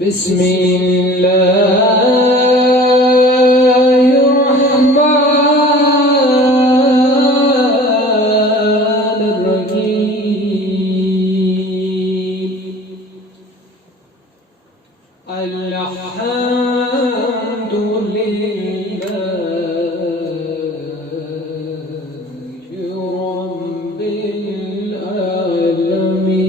بسم الله الرحمن الرحيم الحمد لله رب العالمين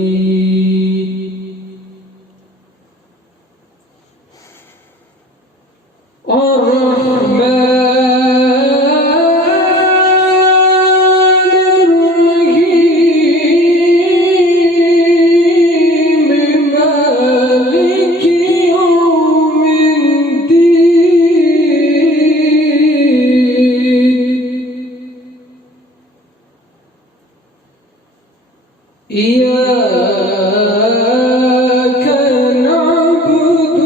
الرحمن الرحيم مالك يوم الدين إياك نعبد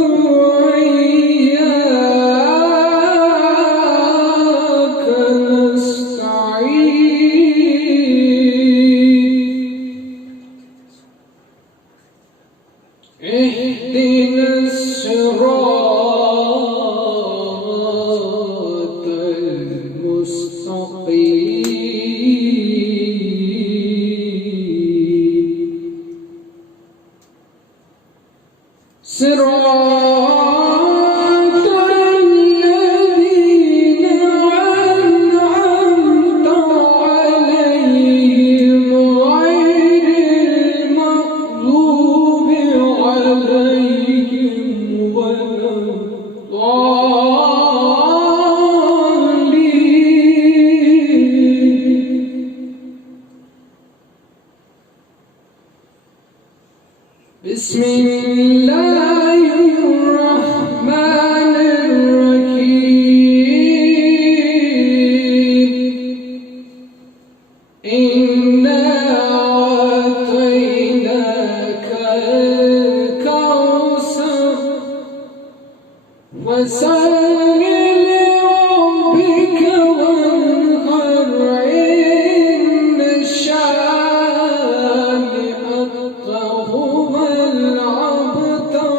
وإياك نستعين اهدنا الصراط المستقيم صراط الذين أنعمت عليهم غير المغضوب عليهم ولا الضالين بسم الله الرحمن الرحيم إنا أعطيناك الكوثر فصل لربك وانحر إن شانئك هو الأبتر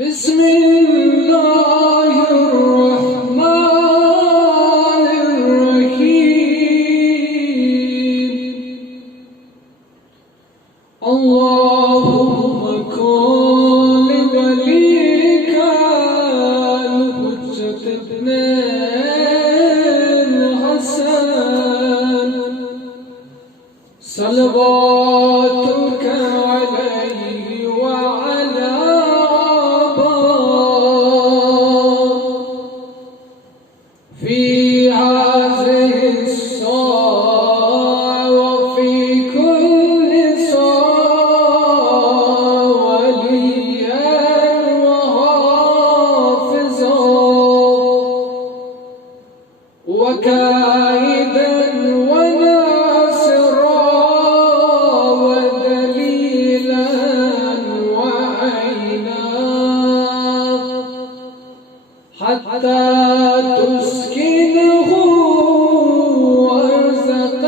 بسم الله الرحمن الرحيم اللهم كن لوليك الحجة ابن الحسن صلواتك عليه وعلى آبائه في هذه الساعة وفي كل ساعة وليا وحافظا وكائدا وناصرا ودليلا وعينا حتى تسكنه أرزك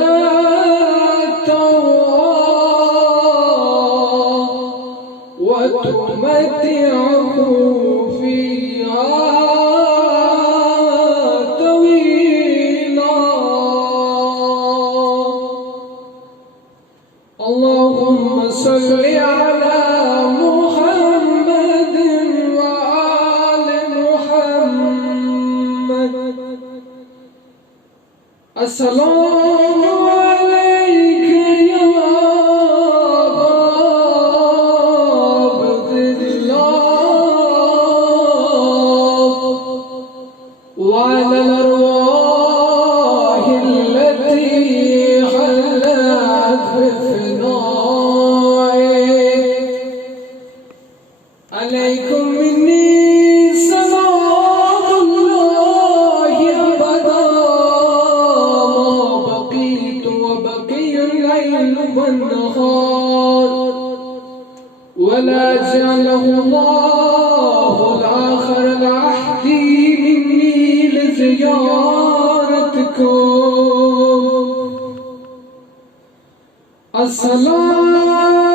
التوعى وتمتعه فيها طويلا اللهم صل على محمد وآل محمد السلام عليك يا عبد الله وعلى الأرواح التي حلت بفنائك عليكم مني سلام الله أبدا ما بقيت الليل والنهار ولا جعله الله الآخر العهد مني لزيارتكم. الصلاة